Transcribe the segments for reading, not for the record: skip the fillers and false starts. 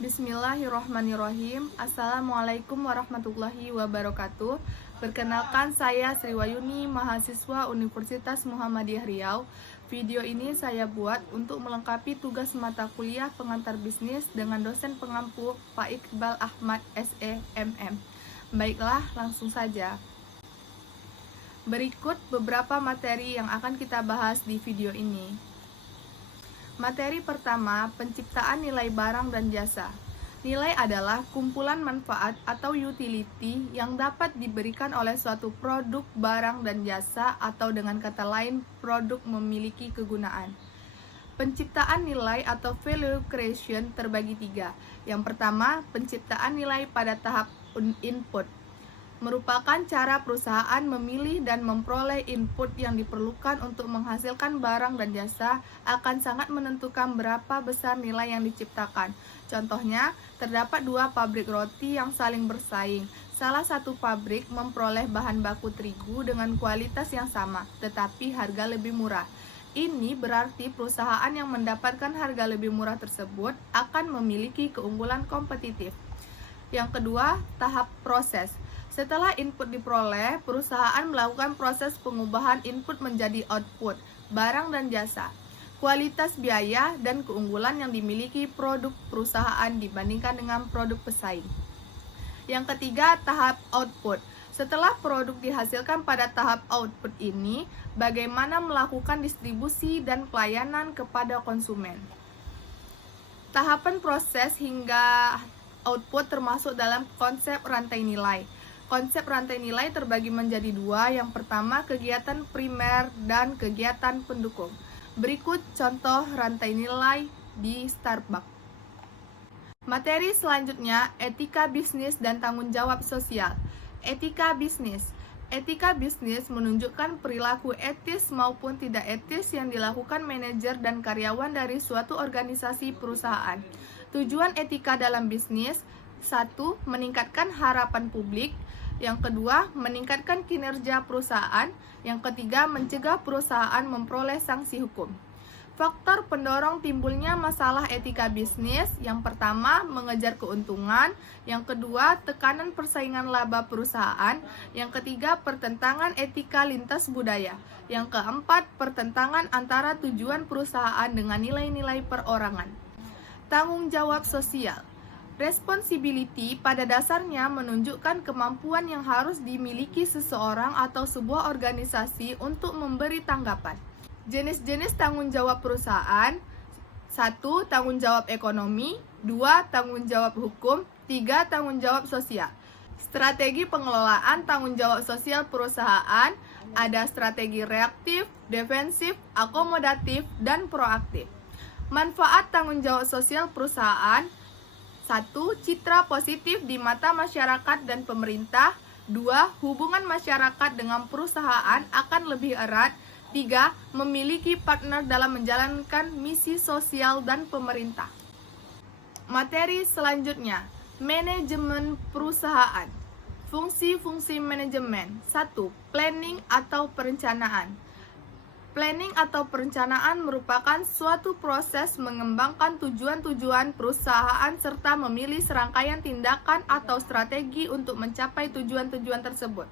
Bismillahirrohmanirrohim. Assalamualaikum warahmatullahi wabarakatuh. Perkenalkan, saya Sri Wayuni, mahasiswa Universitas Muhammadiyah Riau. Video ini saya buat untuk melengkapi tugas mata kuliah pengantar bisnis dengan dosen pengampu Pak Iqbal Ahmad SEMM. Baiklah, langsung saja. Berikut beberapa materi yang akan kita bahas di video ini. Materi pertama, penciptaan nilai barang dan jasa. Nilai adalah kumpulan manfaat atau utility yang dapat diberikan oleh suatu produk, barang, dan jasa, atau dengan kata lain, produk memiliki kegunaan. Penciptaan nilai atau value creation terbagi tiga. Yang pertama, penciptaan nilai pada tahap input. Merupakan cara perusahaan memilih dan memperoleh input yang diperlukan untuk menghasilkan barang dan jasa akan sangat menentukan berapa besar nilai yang diciptakan. Contohnya, terdapat dua pabrik roti yang saling bersaing. Salah satu pabrik memperoleh bahan baku terigu dengan kualitas yang sama, tetapi harga lebih murah. Ini berarti perusahaan yang mendapatkan harga lebih murah tersebut akan memiliki keunggulan kompetitif. Yang kedua, tahap proses. Setelah input diperoleh, perusahaan melakukan proses pengubahan input menjadi output, barang dan jasa, kualitas, biaya, dan keunggulan yang dimiliki produk perusahaan dibandingkan dengan produk pesaing. Yang ketiga, tahap output. Setelah produk dihasilkan pada tahap output ini, bagaimana melakukan distribusi dan pelayanan kepada konsumen. Tahapan proses hingga output termasuk dalam konsep rantai nilai. Konsep rantai nilai terbagi menjadi dua. Yang pertama, kegiatan primer dan kegiatan pendukung. Berikut contoh rantai nilai di Starbucks. Materi selanjutnya, etika bisnis dan tanggung jawab sosial. Etika bisnis. Etika bisnis menunjukkan perilaku etis maupun tidak etis yang dilakukan manajer dan karyawan dari suatu organisasi perusahaan. Tujuan etika dalam bisnis: 1. Meningkatkan harapan publik. Yang kedua, meningkatkan kinerja perusahaan. Yang ketiga, mencegah perusahaan memperoleh sanksi hukum. Faktor pendorong timbulnya masalah etika bisnis: yang pertama, mengejar keuntungan. Yang kedua, tekanan persaingan laba perusahaan. Yang ketiga, pertentangan etika lintas budaya. Yang keempat, pertentangan antara tujuan perusahaan dengan nilai-nilai perorangan. Tanggung jawab sosial. Responsibility pada dasarnya menunjukkan kemampuan yang harus dimiliki seseorang atau sebuah organisasi untuk memberi tanggapan. Jenis-jenis tanggung jawab perusahaan: 1. Tanggung jawab ekonomi. 2. Tanggung jawab hukum. 3. Tanggung jawab sosial. Strategi pengelolaan tanggung jawab sosial perusahaan ada strategi reaktif, defensif, akomodatif, dan proaktif. Manfaat tanggung jawab sosial perusahaan: 1. Citra positif di mata masyarakat dan pemerintah. 2. Hubungan masyarakat dengan perusahaan akan lebih erat. 3. Memiliki partner dalam menjalankan misi sosial dan pemerintah. Materi selanjutnya, manajemen perusahaan. Fungsi-fungsi manajemen. 1. Planning atau perencanaan. Planning atau perencanaan merupakan suatu proses mengembangkan tujuan-tujuan perusahaan serta memilih serangkaian tindakan atau strategi untuk mencapai tujuan-tujuan tersebut.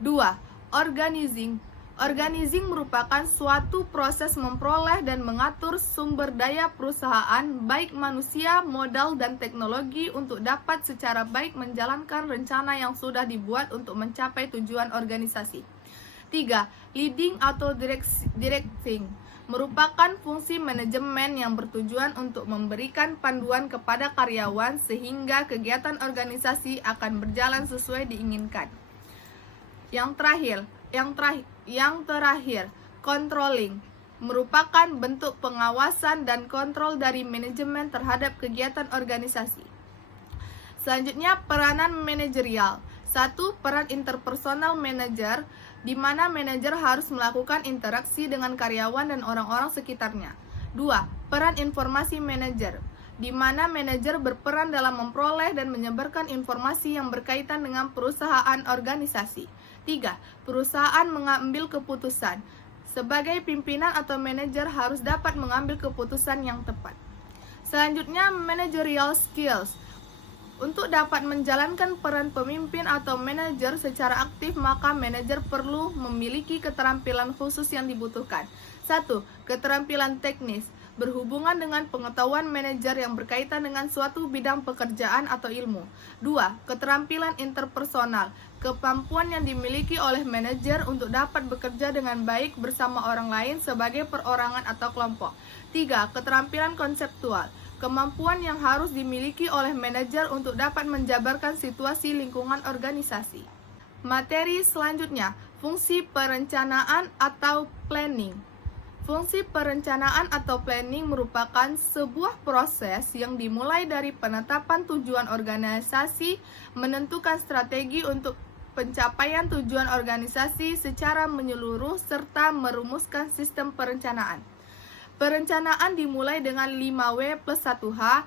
2. Organizing. Organizing merupakan suatu proses memperoleh dan mengatur sumber daya perusahaan, baik manusia, modal, dan teknologi untuk dapat secara baik menjalankan rencana yang sudah dibuat untuk mencapai tujuan organisasi. 3. Leading atau directing merupakan fungsi manajemen yang bertujuan untuk memberikan panduan kepada karyawan sehingga kegiatan organisasi akan berjalan sesuai diinginkan. Yang terakhir, controlling merupakan bentuk pengawasan dan kontrol dari manajemen terhadap kegiatan organisasi. Selanjutnya, peranan manajerial. 1. Peran interpersonal manajer, di mana manajer harus melakukan interaksi dengan karyawan dan orang-orang sekitarnya. 2. Peran informasi manajer, di mana manajer berperan dalam memperoleh dan menyebarkan informasi yang berkaitan dengan perusahaan organisasi. 3. Perusahaan mengambil keputusan. Sebagai pimpinan atau manajer harus dapat mengambil keputusan yang tepat. Selanjutnya, managerial skills. Untuk dapat menjalankan peran pemimpin atau manajer secara aktif, maka manajer perlu memiliki keterampilan khusus yang dibutuhkan. 1. Keterampilan teknis, berhubungan dengan pengetahuan manajer yang berkaitan dengan suatu bidang pekerjaan atau ilmu. 2. Keterampilan interpersonal, kemampuan yang dimiliki oleh manajer untuk dapat bekerja dengan baik bersama orang lain sebagai perorangan atau kelompok. 3. Keterampilan konseptual, kemampuan yang harus dimiliki oleh manajer untuk dapat menjabarkan situasi lingkungan organisasi. Materi selanjutnya, fungsi perencanaan atau planning. Fungsi perencanaan atau planning merupakan sebuah proses yang dimulai dari penetapan tujuan organisasi, menentukan strategi untuk pencapaian tujuan organisasi secara menyeluruh, serta merumuskan sistem perencanaan. Perencanaan dimulai dengan 5W plus 1H,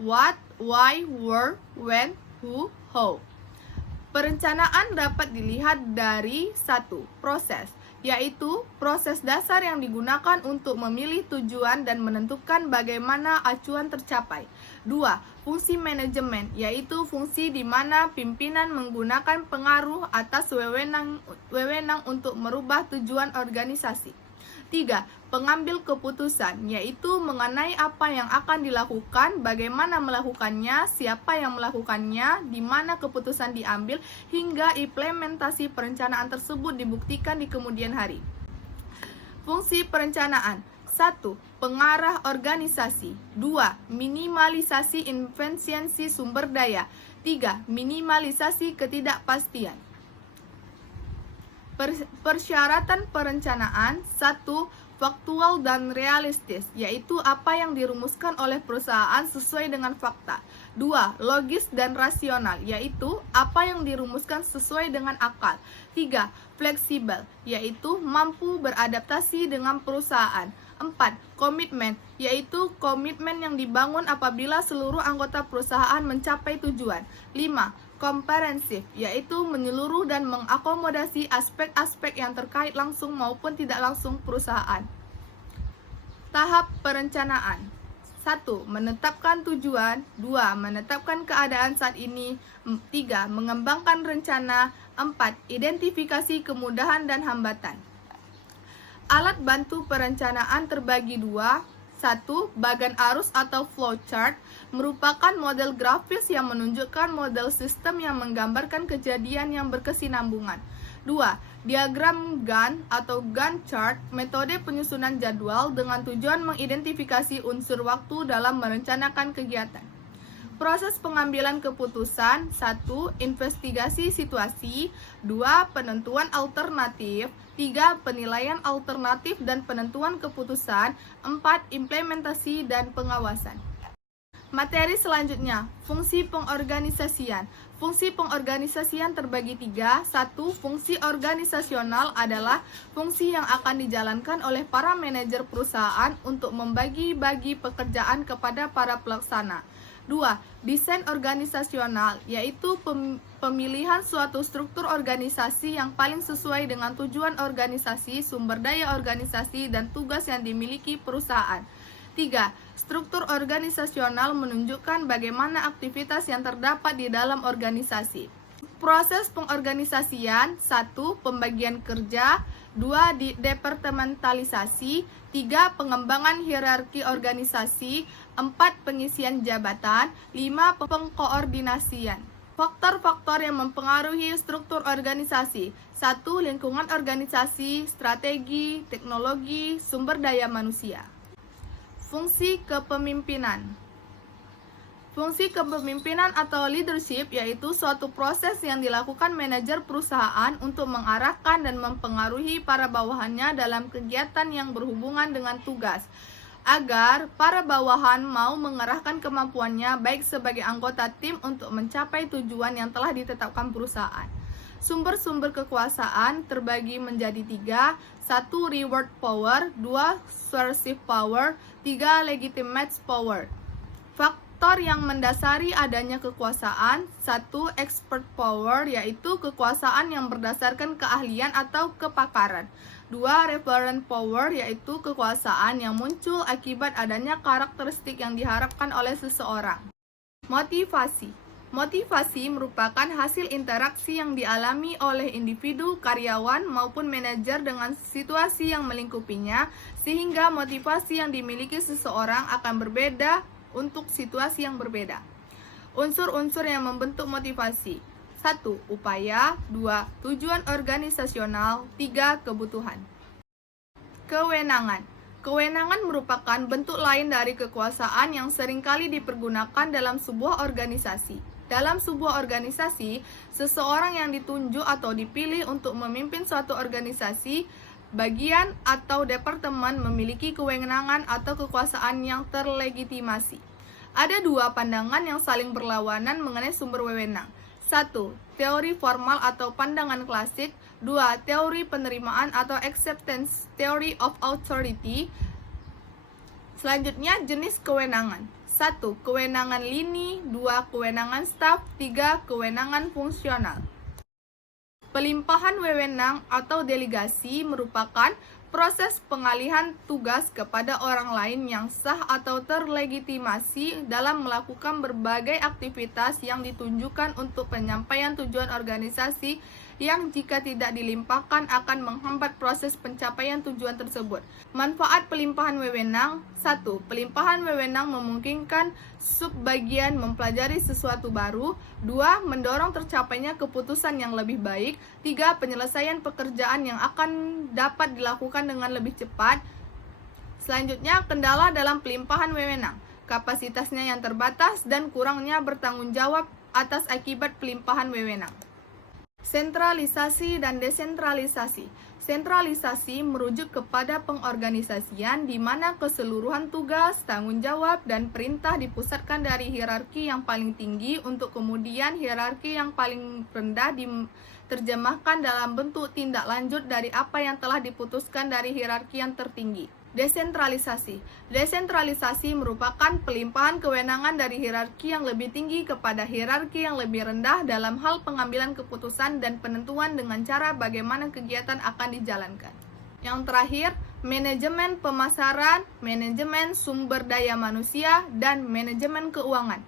what, why, where, when, who, how. Perencanaan dapat dilihat dari 1. Proses, yaitu proses dasar yang digunakan untuk memilih tujuan dan menentukan bagaimana acuan tercapai. 2. Fungsi manajemen, yaitu fungsi di mana pimpinan menggunakan pengaruh atas wewenang untuk merubah tujuan organisasi. 3. Pengambil keputusan, yaitu mengenai apa yang akan dilakukan, bagaimana melakukannya, siapa yang melakukannya, di mana keputusan diambil, hingga implementasi perencanaan tersebut dibuktikan di kemudian hari. Fungsi perencanaan. 1. Pengarah organisasi. 2. Minimalisasi efisiensi sumber daya. 3. Minimalisasi ketidakpastian. Persyaratan perencanaan. 1. Faktual dan realistis, yaitu apa yang dirumuskan oleh perusahaan sesuai dengan fakta. 2. Logis dan rasional, yaitu apa yang dirumuskan sesuai dengan akal. 3. Fleksibel, yaitu mampu beradaptasi dengan perusahaan. 4. Komitmen, yaitu komitmen yang dibangun apabila seluruh anggota perusahaan mencapai tujuan. 5. Komprehensif, yaitu menyeluruh dan mengakomodasi aspek-aspek yang terkait langsung maupun tidak langsung perusahaan. Tahap perencanaan. 1. Menetapkan tujuan. 2. Menetapkan keadaan saat ini. 3. Mengembangkan rencana. 4. Identifikasi kemudahan dan hambatan. Alat bantu perencanaan terbagi 2. 1. Bagan arus atau flowchart merupakan model grafis yang menunjukkan model sistem yang menggambarkan kejadian yang berkesinambungan. 2. Diagram Gantt atau Gantt chart, metode penyusunan jadwal dengan tujuan mengidentifikasi unsur waktu dalam merencanakan kegiatan. Proses pengambilan keputusan. 1. Investigasi situasi. 2. Penentuan alternatif. 3. Penilaian alternatif dan penentuan keputusan. 4. Implementasi dan pengawasan. Materi selanjutnya, fungsi pengorganisasian. Fungsi pengorganisasian terbagi 3. 1. Fungsi organisasional adalah fungsi yang akan dijalankan oleh para manajer perusahaan untuk membagi-bagi pekerjaan kepada para pelaksana. 2. Desain organisasional, yaitu pemilihan suatu struktur organisasi yang paling sesuai dengan tujuan organisasi, sumber daya organisasi, dan tugas yang dimiliki perusahaan. 3. Struktur organisasional menunjukkan bagaimana aktivitas yang terdapat di dalam organisasi. Proses pengorganisasian. 1. Pembagian kerja. 2. Departementalisasi. 3. Pengembangan hierarki organisasi. 4. Pengisian jabatan. 5. Pengkoordinasian. Faktor-faktor yang mempengaruhi struktur organisasi. 1. Lingkungan organisasi, strategi, teknologi, sumber daya manusia. Fungsi kepemimpinan. Fungsi kepemimpinan atau leadership yaitu suatu proses yang dilakukan manajer perusahaan untuk mengarahkan dan mempengaruhi para bawahannya dalam kegiatan yang berhubungan dengan tugas, agar para bawahan mau mengerahkan kemampuannya baik sebagai anggota tim untuk mencapai tujuan yang telah ditetapkan perusahaan. Sumber-sumber kekuasaan terbagi menjadi 3. 1. Reward power. 2. Coercive power. 3. Legitimate power. Faktor yang mendasari adanya kekuasaan. 1. Expert power, yaitu kekuasaan yang berdasarkan keahlian atau kepakaran. 2. Referent power, yaitu kekuasaan yang muncul akibat adanya karakteristik yang diharapkan oleh seseorang. Motivasi. Motivasi merupakan hasil interaksi yang dialami oleh individu, karyawan, maupun manajer dengan situasi yang melingkupinya, sehingga motivasi yang dimiliki seseorang akan berbeda untuk situasi yang berbeda. Unsur-unsur yang membentuk motivasi. 1. Upaya. 2. Tujuan organisasional. 3. Kebutuhan. Kewenangan. Kewenangan merupakan bentuk lain dari kekuasaan yang seringkali dipergunakan dalam sebuah organisasi. Dalam sebuah organisasi, seseorang yang ditunjuk atau dipilih untuk memimpin suatu organisasi, bagian atau departemen memiliki kewenangan atau kekuasaan yang terlegitimasi. Ada dua pandangan yang saling berlawanan mengenai sumber wewenang. 1. Teori formal atau pandangan klasik. 2. Teori penerimaan atau acceptance theory of authority. Selanjutnya, jenis kewenangan. 1. Kewenangan lini. 2. Kewenangan staf. 3. Kewenangan fungsional. Pelimpahan wewenang atau delegasi merupakan proses pengalihan tugas kepada orang lain yang sah atau terlegitimasi dalam melakukan berbagai aktivitas yang ditunjukkan untuk penyampaian tujuan organisasi yang jika tidak dilimpahkan akan menghambat proses pencapaian tujuan tersebut. Manfaat pelimpahan wewenang. 1. Pelimpahan wewenang memungkinkan subbagian mempelajari sesuatu baru. 2. Mendorong tercapainya keputusan yang lebih baik. 3. Penyelesaian pekerjaan yang akan dapat dilakukan dengan lebih cepat. Selanjutnya, kendala dalam pelimpahan wewenang. Kapasitasnya yang terbatas dan kurangnya bertanggung jawab atas akibat pelimpahan wewenang. Sentralisasi dan desentralisasi. Sentralisasi merujuk kepada pengorganisasian di mana keseluruhan tugas, tanggung jawab, dan perintah dipusatkan dari hierarki yang paling tinggi untuk kemudian hierarki yang paling rendah diterjemahkan dalam bentuk tindak lanjut dari apa yang telah diputuskan dari hierarki yang tertinggi. Desentralisasi. Desentralisasi merupakan pelimpahan kewenangan dari hierarki yang lebih tinggi kepada hierarki yang lebih rendah dalam hal pengambilan keputusan dan penentuan dengan cara bagaimana kegiatan akan dijalankan. Yang terakhir, manajemen pemasaran, manajemen sumber daya manusia, dan manajemen keuangan.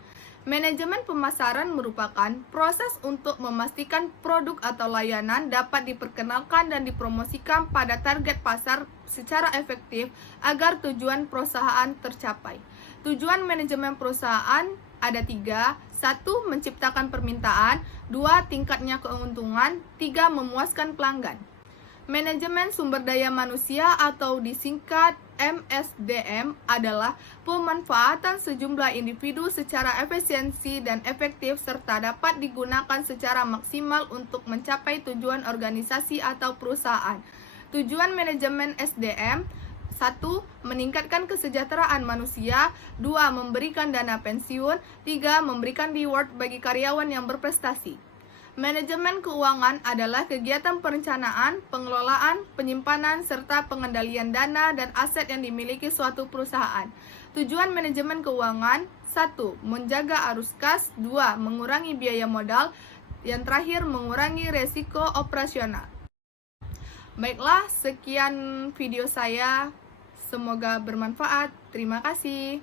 Manajemen pemasaran merupakan proses untuk memastikan produk atau layanan dapat diperkenalkan dan dipromosikan pada target pasar secara efektif agar tujuan perusahaan tercapai. Tujuan manajemen perusahaan ada 3. 1. Menciptakan permintaan. 2. Tingkatnya keuntungan. 3. Memuaskan pelanggan. Manajemen sumber daya manusia atau disingkat MSDM adalah pemanfaatan sejumlah individu secara efisiensi dan efektif serta dapat digunakan secara maksimal untuk mencapai tujuan organisasi atau perusahaan. Tujuan manajemen SDM: 1. Meningkatkan kesejahteraan manusia. 2. Memberikan dana pensiun. 3. Memberikan reward bagi karyawan yang berprestasi. Manajemen keuangan adalah kegiatan perencanaan, pengelolaan, penyimpanan, serta pengendalian dana dan aset yang dimiliki suatu perusahaan. Tujuan manajemen keuangan: 1. Menjaga arus kas. 2. Mengurangi biaya modal. Yang terakhir, mengurangi resiko operasional. Baiklah, sekian video saya. Semoga bermanfaat. Terima kasih.